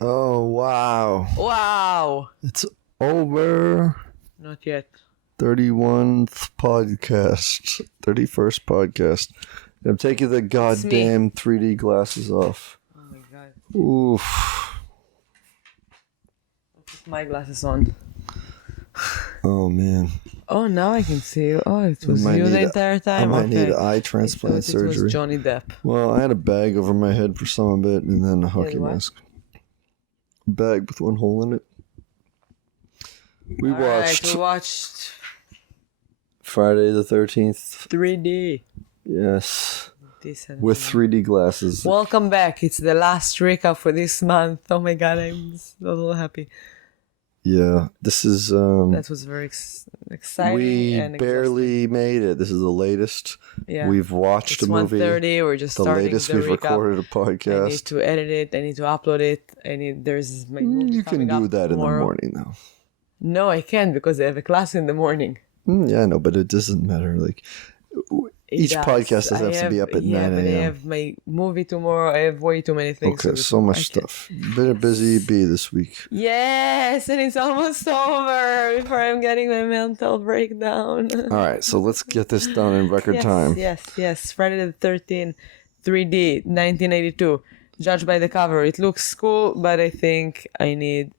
Oh, wow. Wow. It's over. Not yet. 31st podcast. 31st podcast. I'm taking the goddamn 3D glasses off. Oh my god. Oof. I'll put my glasses on. Oh, man. Oh, now I can see you. Oh, it was you the entire I time. might need Okay. eye transplant It surgery. was Johnny Depp. Well, I had a bag over my head for some of it and then a hockey what? mask. A bag with one hole in it. We watched Friday the 13th. 3D. Yes. This With 3D glasses. Welcome back. It's the last recap for this month. Oh my god, I'm so a little happy. Yeah, this is... That was very exciting. we and barely made it. This is the latest. Yeah. We've watched It's a movie. 1:30. We're just The starting latest the we've recap. recorded a I need podcast. to edit it. I need to upload it. There's my movie You can coming do up that tomorrow. in the morning, though. No, I can't because I have a class in the morning. Yeah, I know, but it doesn't matter. Like, each It does. podcast does have to be up at 9 but I a.m. have my movie tomorrow. I have way too many things. Okay, to do so much I can't. stuff. Been a busy bee this week. Yes, and it's almost over before I'm getting my mental breakdown. All right, so let's get this done in record time. Yes. Friday the 13th, 3D, 1982. Judged by the cover, it looks cool, but I think I need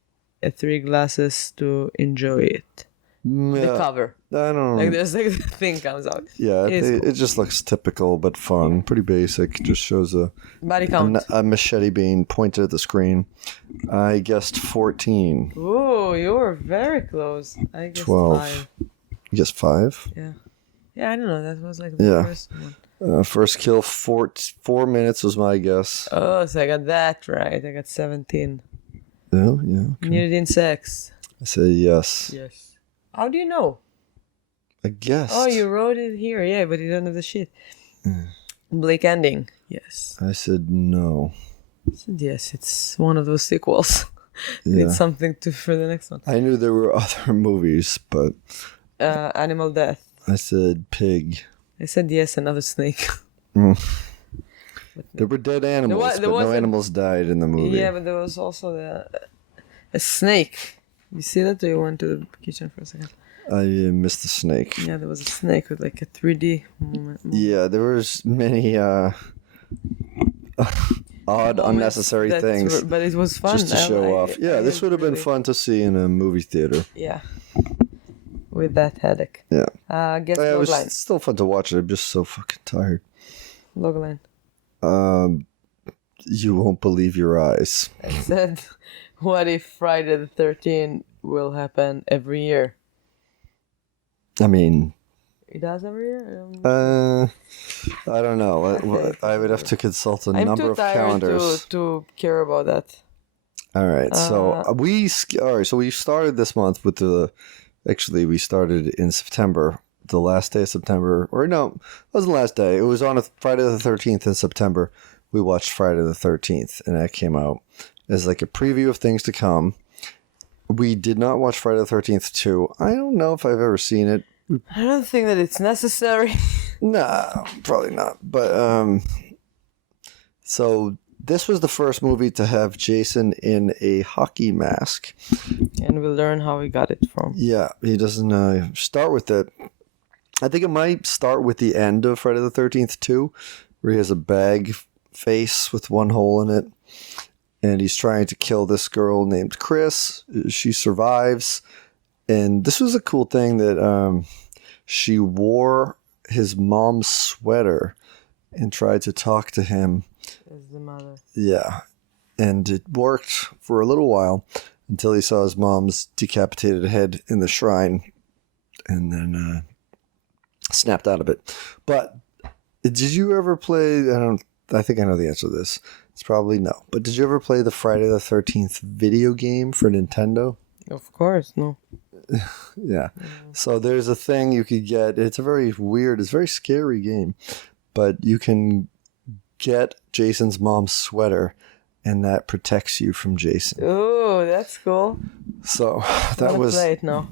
3 glasses to enjoy it. The Yeah, cover. I don't know. Like there's like the thing comes out. Yeah, It is it cool. just looks typical but fun. Pretty basic. Just shows Body count. a machete being pointed at the screen. I guessed 14. Ooh, you were very close. I guess 12. 5. You guessed 5? Yeah. Yeah, I don't know. That was like the Yeah. first one. First kill, 4 minutes was my guess. Oh, so I got that right. I got 17. Oh, yeah. Okay. Nudity sex. I say yes. Yes. How do you know? I guessed. Oh, you wrote it here. Yeah, but you don't have the shit. Bleak ending. Yes. I said no. Yes, it's one of those sequels. Yeah. It's something for the next one. I knew there were other movies, but Animal death. I said pig. I said yes, another snake. There were dead animals, there but no wasn't- animals died in the movie. Yeah, but there was also a snake. You see that? Or you went to the kitchen for a second? I missed the snake. Yeah, there was a snake with like a 3D moment. Yeah, there was many odd, unnecessary things But it was fun. just to show off. Yeah, this would have been fun to see in a movie theater. Yeah. With that headache. Yeah. Guess It was logline. still fun to watch it. I'm just so fucking tired. Logline. You won't believe your eyes. I said, what if Friday the 13th will happen every year? I mean, It does every year? I don't know. Okay. I would have to consult a I'm number too of tired calendars. to care about that. All right, so so we started this month with actually we started in September, the last day of September, or no, it wasn't the last day. It was on a Friday the 13th in September. We watched Friday the 13th, and that came out as like a preview of things to come. We did not watch Friday the 13th 2. I don't know if I've ever seen it. I don't think that it's necessary. No, probably not. But so this was the first movie to have Jason in a hockey mask. And we'll learn how we got it from. Yeah, he doesn't start with it. I think it might start with the end of Friday the 13th 2, where he has a bag face with one hole in it. And he's trying to kill this girl named Chris. She survives. And this was a cool thing that she wore his mom's sweater and tried to talk to him. As the mother. Yeah. And it worked for a little while until he saw his mom's decapitated head in the shrine and then snapped out of it. But did you ever play, I think I know the answer to this. It's probably no. But did you ever play the Friday the 13th video game for Nintendo? Of course, no. Yeah. So there's a thing you could get. It's a very scary game. But you can get Jason's mom's sweater and that protects you from Jason. Oh, that's cool. So I'm that gonna was play it now.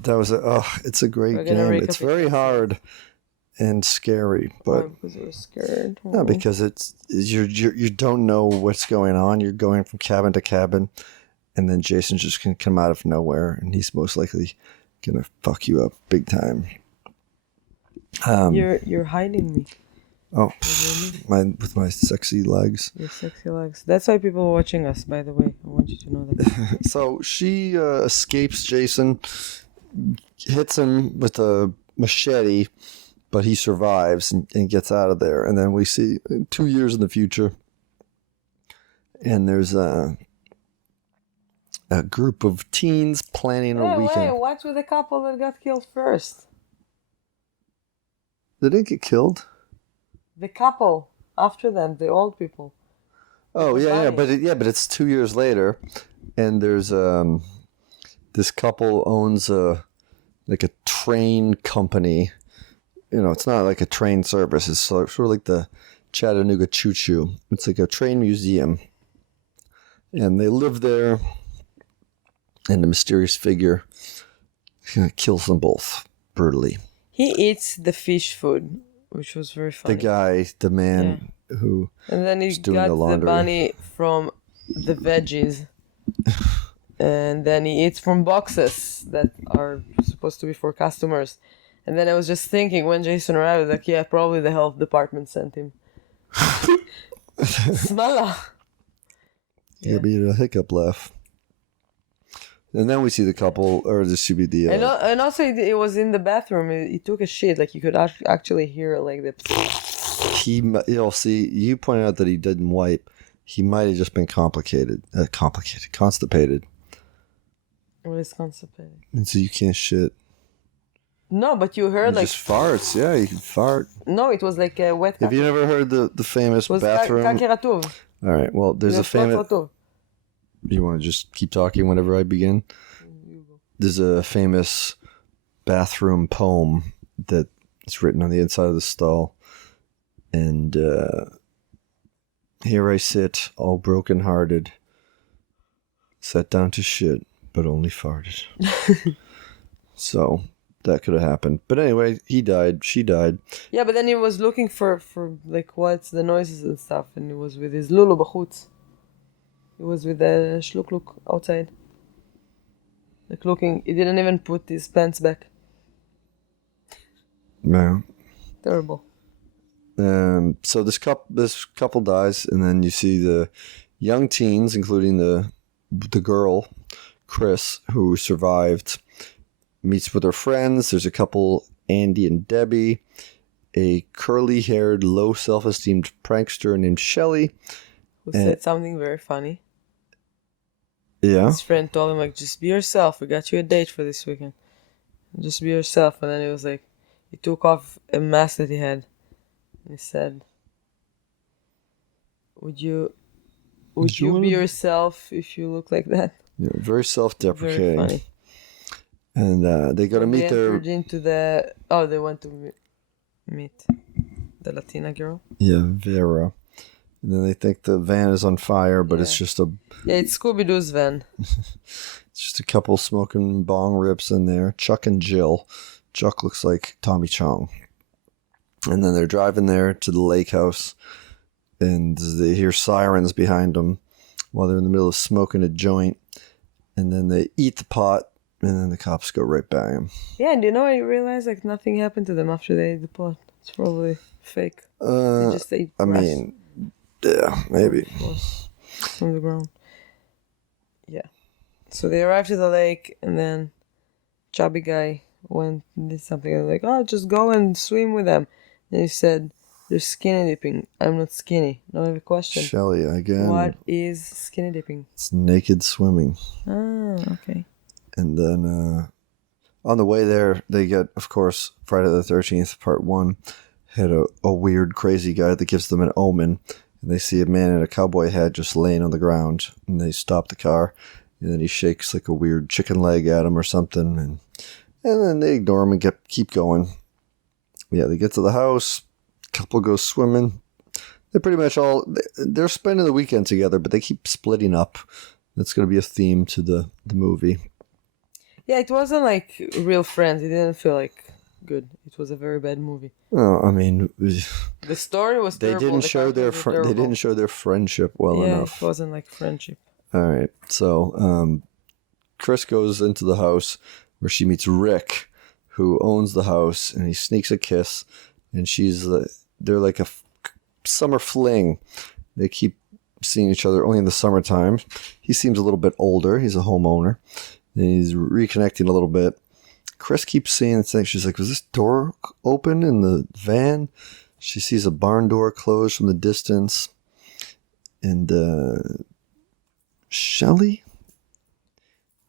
it's a great We're gonna game. rake It's up it. very hard and scary, but Because I was scared. no, because you don't know what's going on. You're going from cabin to cabin, and then Jason just can come out of nowhere, and he's most likely gonna fuck you up big time. You're hiding me. Oh, with my sexy legs. Your sexy legs. That's why people are watching us, by the way. I want you to know that. So she escapes Jason, hits him with a machete, but he survives and gets out of there. And then we see 2 years in the future, and there's a group of teens planning a weekend. Wait, what's with the couple that got killed first? They didn't get killed. The couple after them, the old people. Oh yeah, funny. but it's 2 years later, and there's this couple owns a train company. You know, it's not like a train service. It's sort of like the Chattanooga Choo Choo. It's like a train museum, and they live there. And the mysterious figure kills them both brutally. He eats the fish food, which was very funny. The man who and then he doing got the the laundry. bunny from the veggies. And then he eats from boxes that are supposed to be for customers. And then I was just thinking, when Jason arrived, I was like, yeah, probably the health department sent him. Smella. Yeah, be a hiccup laugh. And then we see the couple, or this should be the... And also it was in the bathroom. He took a shit. Like, you could actually hear like the... You pointed out that he didn't wipe. He might have just been constipated. What is constipated? And so you can't shit. No, but you heard He like... just farts. Yeah, you can fart. No, it was like a wet... Have you never heard the famous bathroom? Kaki ratuv. All right, well, there's a famous... You want to just keep talking whenever I begin? There's a famous bathroom poem that is written on the inside of the stall. And here I sit, all broken-hearted, sat down to shit, but only farted. So that could have happened. But anyway, he died. She died. Yeah, but then he was looking for like what's the noises and stuff, and he was with his lulu bachutz. He was with the shlukluk outside. Like looking, he didn't even put his pants back. No. Terrible. So this couple dies, and then you see the young teens, including the girl, Chris, who survived, meets with her friends. There's a couple, Andy and Debbie, a curly-haired, low self-esteemed prankster named Shelley. Who said something very funny. Yeah. His friend told him, like, just be yourself. We got you a date for this weekend. Just be yourself. And then he was like, he took off a mask that he had. And he said, would you be yourself if you look like that? Yeah, very self-deprecating. Very funny. And they go to meet their... they went to meet the Latina girl. Yeah, Vera. And then they think the van is on fire, but it's just a... Yeah, it's Scooby-Doo's van. It's just a couple smoking bong rips in there. Chuck and Jill. Chuck looks like Tommy Chong. And then they're driving there to the lake house, and they hear sirens behind them while they're in the middle of smoking a joint. And then they eat the pot, and then the cops go right by them. Yeah, and I realized like nothing happened to them after they ate the pot. It's probably fake. They just ate grass. Yeah, maybe. From the ground. Yeah. So they arrived to the lake, and then chubby guy went and did something. And like, oh, just go and swim with them. And he said, they're skinny dipping. I'm not skinny. Now I have a question. Shelley, again. What is skinny dipping? It's naked swimming. Ah, okay. And then on the way there, they get, of course, Friday the 13th, part 1, had a weird, crazy guy that gives them an omen. And they see a man in a cowboy hat just laying on the ground. And they stop the car. And then he shakes like a weird chicken leg at him or something. And then they ignore him and keep going. Yeah, they get to the house. Couple goes swimming. They're pretty much they're spending the weekend together, but they keep splitting up. That's going to be a theme to the movie. Yeah, it wasn't like real friends. It didn't feel like good. It was a very bad movie. Oh, I mean, the story was they terrible. didn't show they didn't show their friendship well enough. It wasn't like friendship. All right, so Chris goes into the house where she meets Rick, who owns the house, and he sneaks a kiss, and they're like a summer fling. They keep seeing each other only in the summertime. He seems a little bit older. He's a homeowner. And he's reconnecting a little bit. Chris keeps seeing things. She's like, was this door open in the van? She sees a barn door closed from the distance. And Shelly?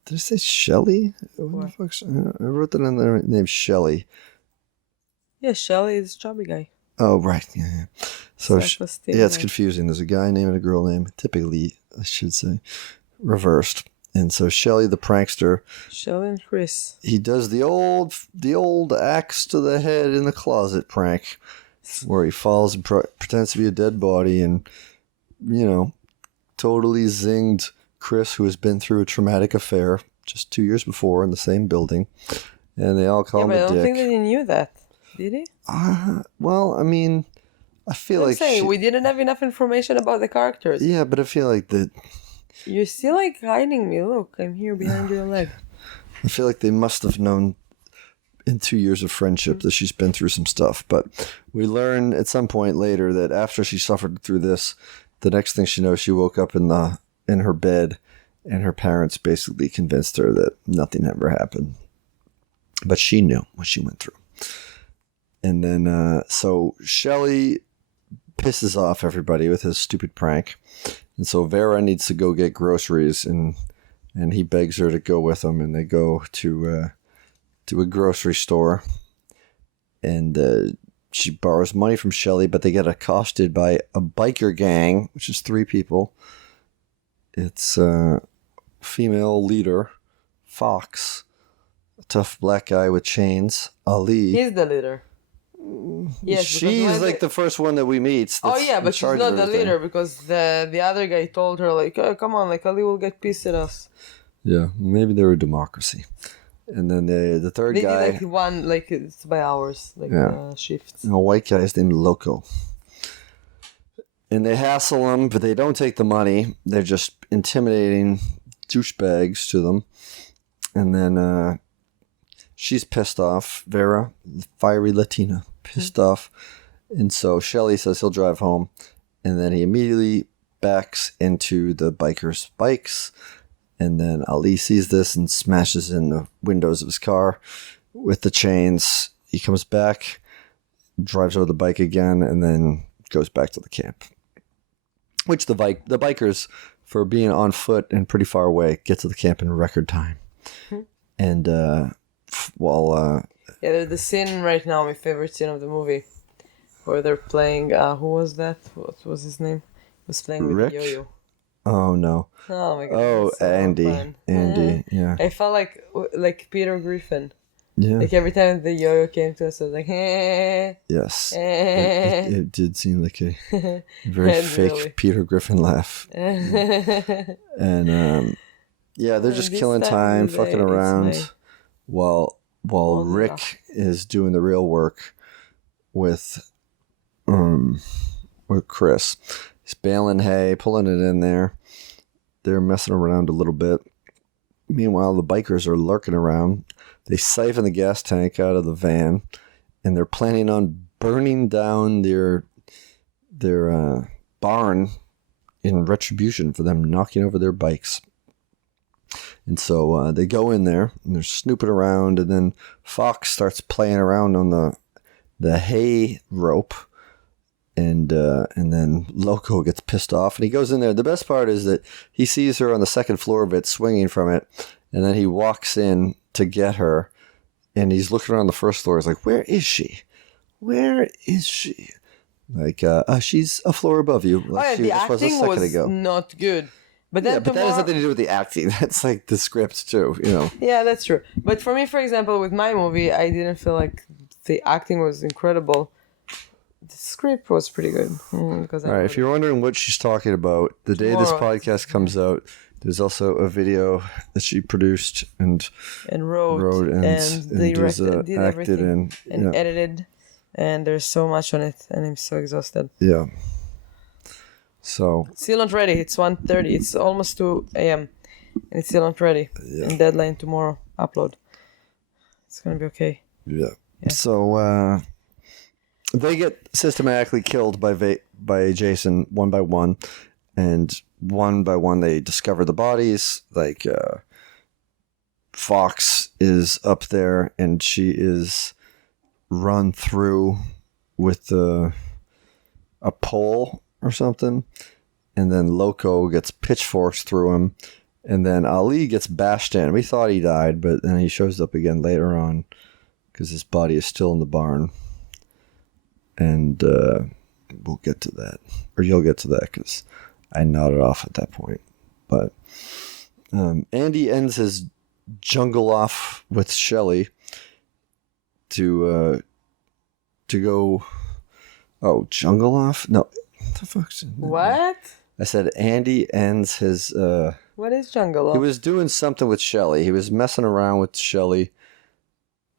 Did I say Shelly? What the fuck's, I wrote that in there. Named Shelly. Yeah, Shelly is a chubby guy. Oh, right. Yeah. So, it's right? confusing. There's a guy name and a girl name. Typically, I should say, reversed. And so Shelly, the prankster, Shelly and Chris, he does the old axe to the head in the closet prank, where he falls and pretends to be a dead body, and totally zinged Chris, who has been through a traumatic affair just 2 years before in the same building, and they all call him a dick. I don't think that he knew that, did he? Well, I mean, I feel like we didn't have enough information about the characters. Yeah, but I feel like that. You're still like hiding me. Look, I'm here behind your leg. I feel like they must have known in 2 years of friendship that she's been through some stuff. But we learn at some point later that after she suffered through this, the next thing she knows, she woke up in her bed, and her parents basically convinced her that nothing ever happened. But she knew what she went through. And then, so Shelly pisses off everybody with his stupid prank. And so Vera needs to go get groceries, and he begs her to go with him, and they go to a grocery store, and she borrows money from Shelly, but they get accosted by a biker gang, which is 3 people. It's a female leader, Fox, a tough black guy with chains, Ali. He's the leader. Yes, she's like the first one that we meet. Oh yeah, but she's not the leader because the other guy told her like, oh, come on, like Ali will get pissed at us. Yeah, maybe they're a democracy. And then the third guy. They did one it's by hours, shifts. A white guy is named Loco. And they hassle him, but they don't take the money. They're just intimidating douchebags to them. And then she's pissed off. Vera, the fiery Latina, pissed off. And so Shelly says he'll drive home. And then he immediately backs into the bikers' bikes. And then Ali sees this and smashes in the windows of his car with the chains. He comes back, drives over the bike again, and then goes back to the camp. Which the bikers, for being on foot and pretty far away, get to the camp in record time. And there's the scene right now, my favorite scene of the movie, where they're playing. Who was that? What was his name? He was playing with Rick? the yo-yo. Oh no! Oh my god! Oh, so Andy! fun. Andy! Yeah. I felt like Peter Griffin. Yeah. Like every time the yo-yo came to us, I was like, Yes. It did seem like a very fake really. Peter Griffin laugh. And they're just killing time, fucking around, while Rick is doing the real work with Chris. He's baling hay, pulling it in there. They're messing around a little bit. Meanwhile, the bikers are lurking around. They siphon the gas tank out of the van, and they're planning on burning down their barn in retribution for them knocking over their bikes. And so they go in there, and they're snooping around, and then Fox starts playing around on the hay rope. And then Loco gets pissed off, and he goes in there. The best part is that he sees her on the second floor of it, swinging from it, and then he walks in to get her, and he's looking around the first floor. He's like, "Where is she? Where is she?" Like, she's a floor above you. Like the acting was not good. But then that has nothing to do with the acting. That's like the script too, Yeah, that's true. But for me, for example, with my movie, I didn't feel like the acting was incredible. The script was pretty good. Because All right, if you're wondering what she's talking about, the day this Tomorrow. podcast comes out, there's also a video that she produced and wrote and directed, did acted everything in. and Yeah. edited, and there's so much on it, and I'm so exhausted. Yeah. So, Still not ready. It's 1:30. It's almost 2 a.m. and it's still not ready. Yeah. And deadline tomorrow. Upload. It's gonna be okay. yeah. Yeah. So, they get systematically killed by Jason one by one, and one by one they discover the bodies. Like Fox is up there, and she is run through with a pole or something, and then Loco gets pitchforks through him, and then Ali gets bashed in. We thought he died, but then he shows up again later on because his body is still in the barn. And we'll get to that, or you'll get to that, because I nodded off at that point. But Andy ends his jungle off with Shelly to go. Oh, jungle off? No, what the fuck's What? I said Andy ends his. What is jungle? He was doing something with Shelly. He was messing around with Shelly.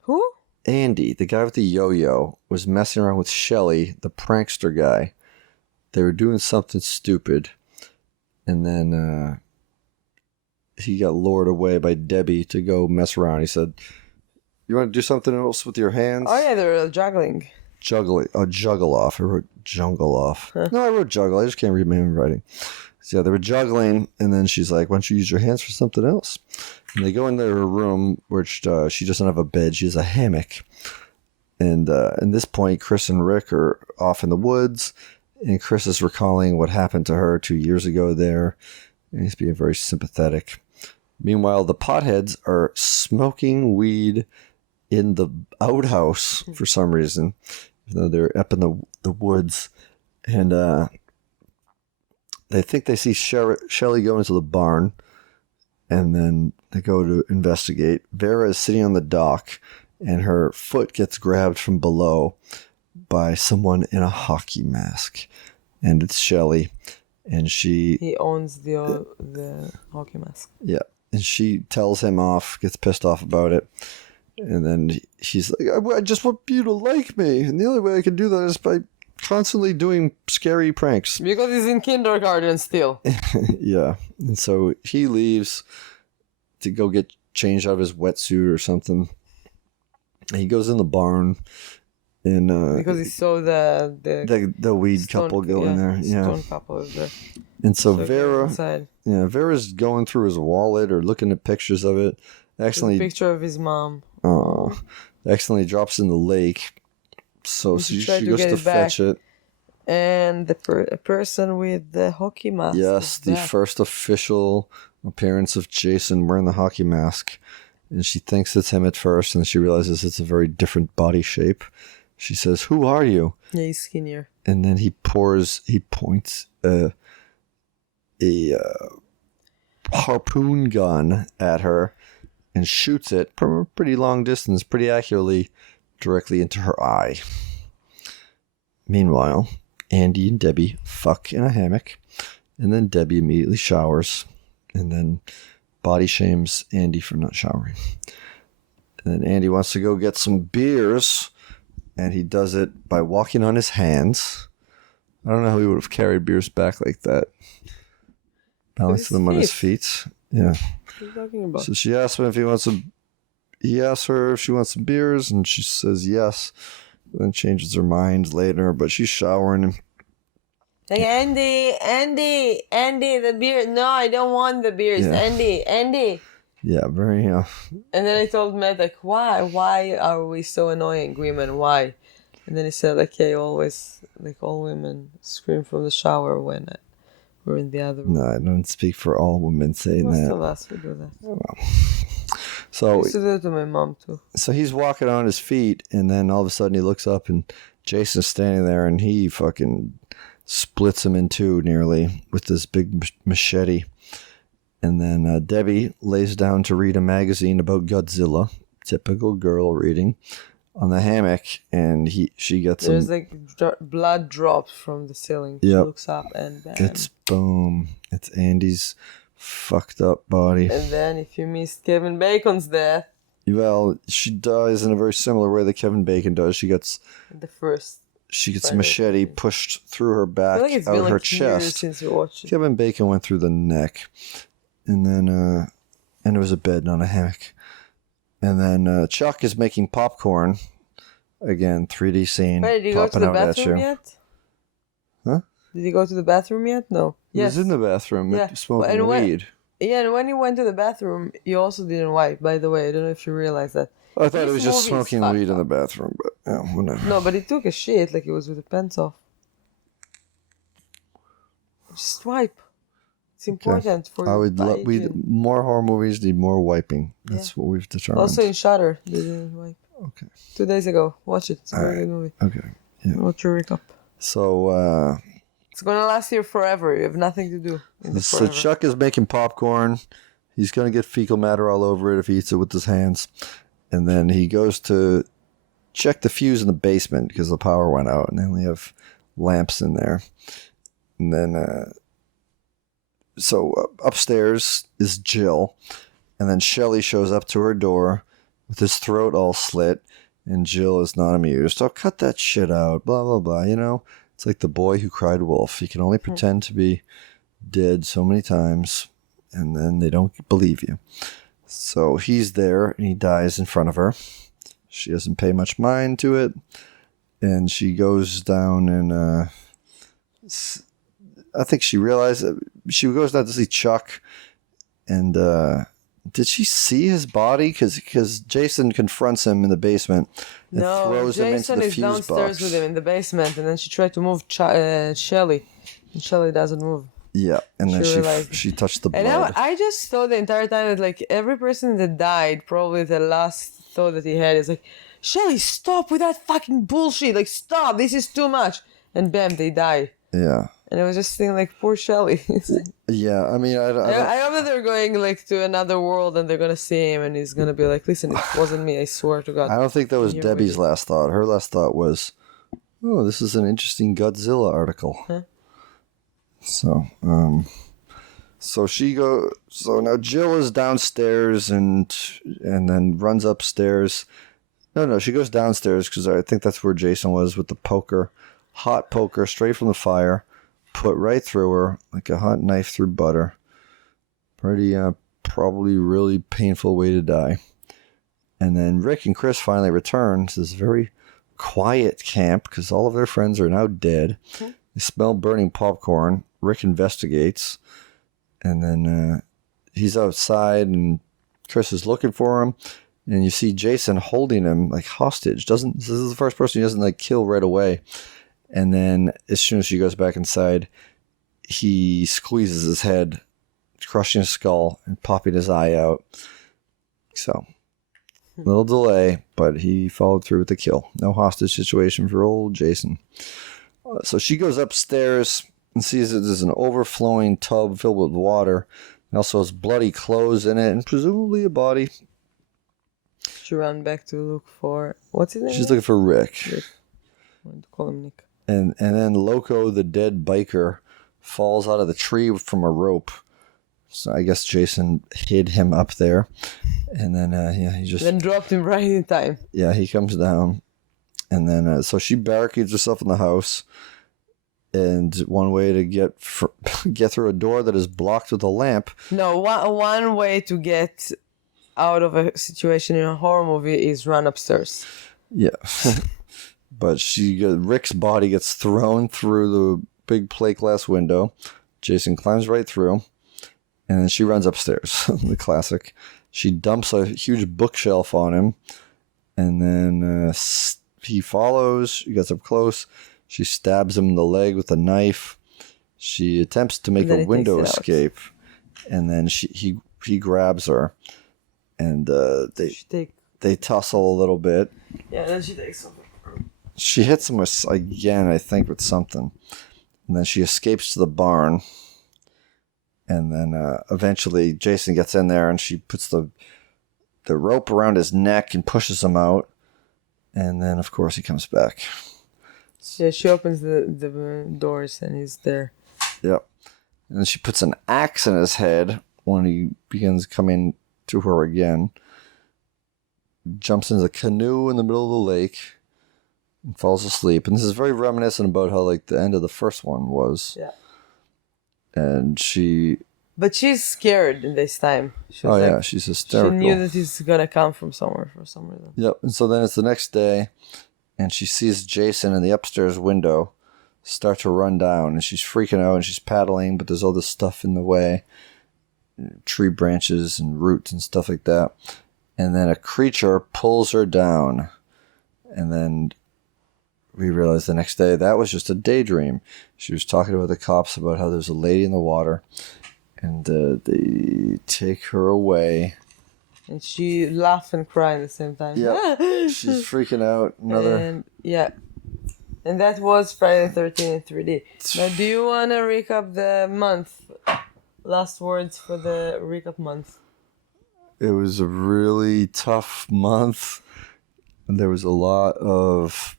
Who? Andy, the guy with the yo-yo, was messing around with Shelly, the prankster guy. They were doing something stupid. And then he got lured away by Debbie to go mess around. He said, "You want to do something else with your hands?" Oh yeah, they were juggling. Juggling. Oh, juggle off. I wrote jungle off. No, I wrote juggle. I just can't read my own writing. So yeah, they were juggling, and then she's like, "Why don't you use your hands for something else?" And they go into her room, which she doesn't have a bed. She has a hammock. And at this point, Chris and Rick are off in the woods, and Chris is recalling what happened to her 2 years ago there. And he's being very sympathetic. Meanwhile, the potheads are smoking weed in the outhouse for some reason, even though they're up in the woods. And they think they see Shelly go into the barn, and then they go to investigate. Vera is sitting on the dock, and her foot gets grabbed from below by someone in a hockey mask. And it's Shelly, and He owns the hockey mask. yeah, and she tells him off, gets pissed off about it. And then she's like, I just want you to like me. And the only way I can do that is by constantly doing scary pranks. Because he's in kindergarten still. Yeah. And so he leaves to go get changed out of his wetsuit or something. And he goes in the barn. And Because he saw the weed stone, couple go in there. Yeah. Stone couple is there. And so So Vera, Vera's going through his wallet or looking at pictures of it. Accidentally, picture of his mom. Accidentally drops in the lake. So she tried to goes get to it back. fetch it. And the person with the hockey mask. Yes, is the back. first official appearance of Jason wearing the hockey mask. And she thinks it's him at first, and she realizes it's a very different body shape. She says, "Who are you?" Yeah, he's skinnier. And then he points a harpoon gun at her and shoots it from a pretty long distance, pretty accurately, directly into her eye. Meanwhile, Andy and Debbie fuck in a hammock, and then Debbie immediately showers, and then body shames Andy for not showering. And then Andy wants to go get some beers, and he does it by walking on his hands. I don't know how he would have carried beers back like that. Balancing them on his feet. Yeah. What are you talking about? So she asks him if he wants some. He asks her if she wants some beers, and she says yes. Then changes her mind later, but she's showering. Like, Andy, the beer. No, I don't want the beers. Yeah. Andy. Yeah, very. And then I told Matt, like, why? Why are we so annoying, women? Why? And then he said, like, yeah, always, like, all women scream from the shower when we're in the other room. No, I don't speak for all women saying Most that. of us, we do that. Well. I So, used to do it to my mom, too. so he's walking on his feet, and then all of a sudden he looks up, and Jason's standing there, and he fucking splits him in two nearly with this big machete. And then Debbie lays down to read a magazine about Godzilla. Typical girl reading. on the hammock, and she gets There's him. like blood drops from the ceiling. She Yep. looks up and bam. It's boom. It's Andy's fucked up body. And then if you missed Kevin Bacon's death, Well, she dies in a very similar way that Kevin Bacon does. She gets the first. a machete pushed through her back, I feel like it's out been her like years chest. since we watched it. Kevin Bacon went through the neck, and then and there was a bed, not a hammock. And then Chuck is making popcorn. Again, 3D scene. Wait, did he go to popping the out at bathroom you. yet? Huh? Did he go to the bathroom yet? No. He was in the bathroom Yeah. smoking And when- weed. Yeah, and when he went to the bathroom, he also didn't wipe, by the way. I don't know if you realize that. I thought he was This just movie is smoking fucked weed in up. the bathroom, but yeah, whatever. No, but he took a shit like it was with the pants off. Just wipe. It's important for your hygiene. more horror movies need more wiping. That's what we've determined. Also in Shutter, they didn't wipe. Okay. 2 days ago. Watch it. It's a very good movie. Okay. Yeah. Watch your recap. So It's gonna last you forever. You have nothing to do. so Chuck is making popcorn. He's gonna get fecal matter all over it if he eats it with his hands. And then he goes to check the fuse in the basement because the power went out and they only have lamps in there. And then upstairs is Jill, and then Shelley shows up to her door with his throat all slit, and Jill is not amused. Oh, cut that shit out, blah, blah, blah, you know? It's like the boy who cried wolf. He can only pretend to be dead so many times, and then they don't believe you. So he's there, and he dies in front of her. She doesn't pay much mind to it, and she goes down and I think she realized that she goes down to see Chuck, and did she see his body? Because Jason confronts him in the basement and throws him into Jason the is fuse downstairs box. with him in the basement, and then she tried to move Shelly, and Shelly doesn't move. Yeah, and then She realized- she touched the blood. And I just thought the entire time that like every person that died, probably the last thought that he had is like, Shelly, stop with that fucking bullshit! Like, stop! This is too much! And bam, they die. Yeah. And I was just thinking, like, poor Shelly. Yeah, I mean, I don't, I hope that they're going like to another world and they're gonna see him and he's gonna be like, listen, it wasn't me, I swear to God. I don't think that was Here Debbie's we go. last thought. Her last thought was, oh, this is an interesting Godzilla article. Huh? So so now Jill is downstairs and then runs upstairs. No, she goes downstairs because I think that's where Jason was with the poker, hot poker straight from the fire, put right through her like a hot knife through butter. Pretty, probably really painful way to die. And then Rick and Chris finally return to this very quiet camp because all of their friends are now dead. Okay. They smell burning popcorn. Rick investigates. And then he's outside and Chris is looking for him. And you see Jason holding him like hostage. This is the first person he doesn't like kill right away. And then as soon as she goes back inside, he squeezes his head, crushing his skull and popping his eye out. So, little delay, but he followed through with the kill. No hostage situation for old Jason. So she goes upstairs and sees that there's an overflowing tub filled with water. It also has bloody clothes in it and presumably a body. She ran back to look for what's his name? She's looking for Rick. Rick. I wanted to call him Nick. And then Loco, the dead biker, falls out of the tree from a rope. So I guess Jason hid him up there. And then, he just... Then dropped him right in time. Yeah, he comes down. And then, so she barricades herself in the house. And one way to get through a door that is blocked with a lamp. No, one way to get out of a situation in a horror movie is run upstairs. Yeah. But Rick's body gets thrown through the big plate glass window. Jason climbs right through. And then she runs upstairs. The classic. She dumps a huge bookshelf on him. And then he follows. She gets up close. She stabs him in the leg with a knife. She attempts to make a window escape. And then he grabs her. And they tussle a little bit. Yeah, then she takes something. She hits him again, I think, with something. And then she escapes to the barn. And then eventually Jason gets in there and she puts the rope around his neck and pushes him out. And then, of course, he comes back. Yeah, she opens the doors and he's there. Yep. And then she puts an axe in his head when he begins coming to her again. Jumps into the canoe in the middle of the lake and falls asleep. And this is very reminiscent about how like the end of the first one was. Yeah. And But she's scared this time. She was like, she's hysterical. she knew that he's gonna come from somewhere for some reason. Yep. And so then it's the next day, and she sees Jason in the upstairs window start to run down, and she's freaking out, and she's paddling, but there's all this stuff in the way, tree branches and roots and stuff like that. And then a creature pulls her down, and then we realize the next day that was just a daydream. She was talking to the cops about how there's a lady in the water, and they take her away. And she laughs and cries at the same time. Yeah, she's freaking out. And that was Friday the 13th in 3D. Now, do you want to recap the month? Last words for the recap month. It was a really tough month. And there was a lot of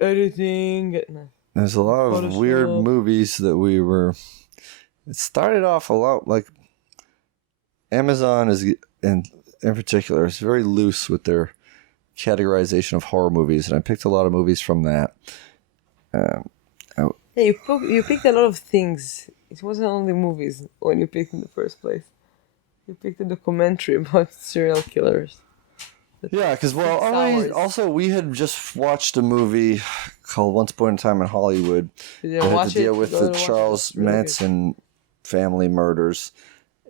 editing. There's a lot of Photoshop. weird movies that we were. It started off a lot like Amazon is, in particular, is very loose with their categorization of horror movies, and I picked a lot of movies from that. Hey, you picked a lot of things. It wasn't only movies when you picked in the first place. You picked a documentary about serial killers. Yeah, because Hours. also we had just watched a movie called Once Upon a Time in Hollywood. You That didn't had watch to deal it? with Go the and watch it. Charles It's really good. Manson family murders,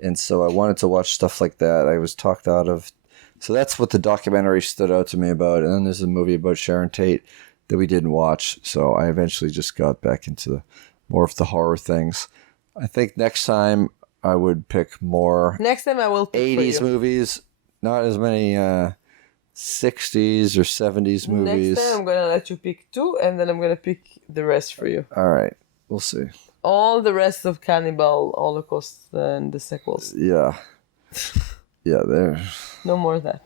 and so I wanted to watch stuff like that. I was talked out of. So that's what the documentary stood out to me about. And then there's a movie about Sharon Tate that we didn't watch. So I eventually just got back into more of the horror things. I think next time I would pick more Next time I will pick 80s for you. movies, not as many 60s or 70s movies. Next time I'm gonna let you pick 2, and then I'm gonna pick the rest for you. All right, we'll see. All the rest of Cannibal, Holocaust, and the sequels. Yeah. Yeah, No more of that.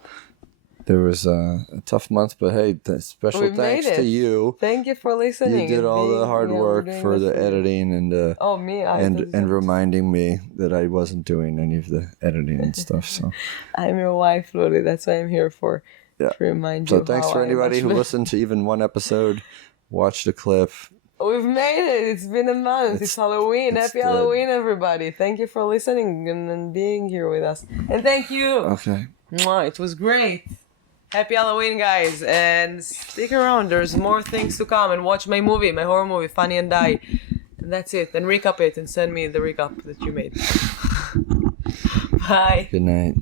there was a tough month, but hey, special We made thanks to it. you. Thank you for listening. You did and all the being- hard yeah, we're work doing for this the editing and Oh, me? I and did it. reminding me that I wasn't doing any of the editing and stuff. So I'm your wife, Lily. That's what I'm here for. Yeah. To remind you. so thanks how for I anybody who watch- listened to even one episode, watched a clip. We've made it. It's been a month. It's Halloween. it's Happy dead. Halloween, everybody. Thank you for listening and being here with us. And thank you. Okay. Mwah, it was great. Happy Halloween, guys. And stick around. There's more things to come. And watch my movie, my horror movie, Funny and Die. And that's it. And recap it and send me the recap that you made. Bye. Good night.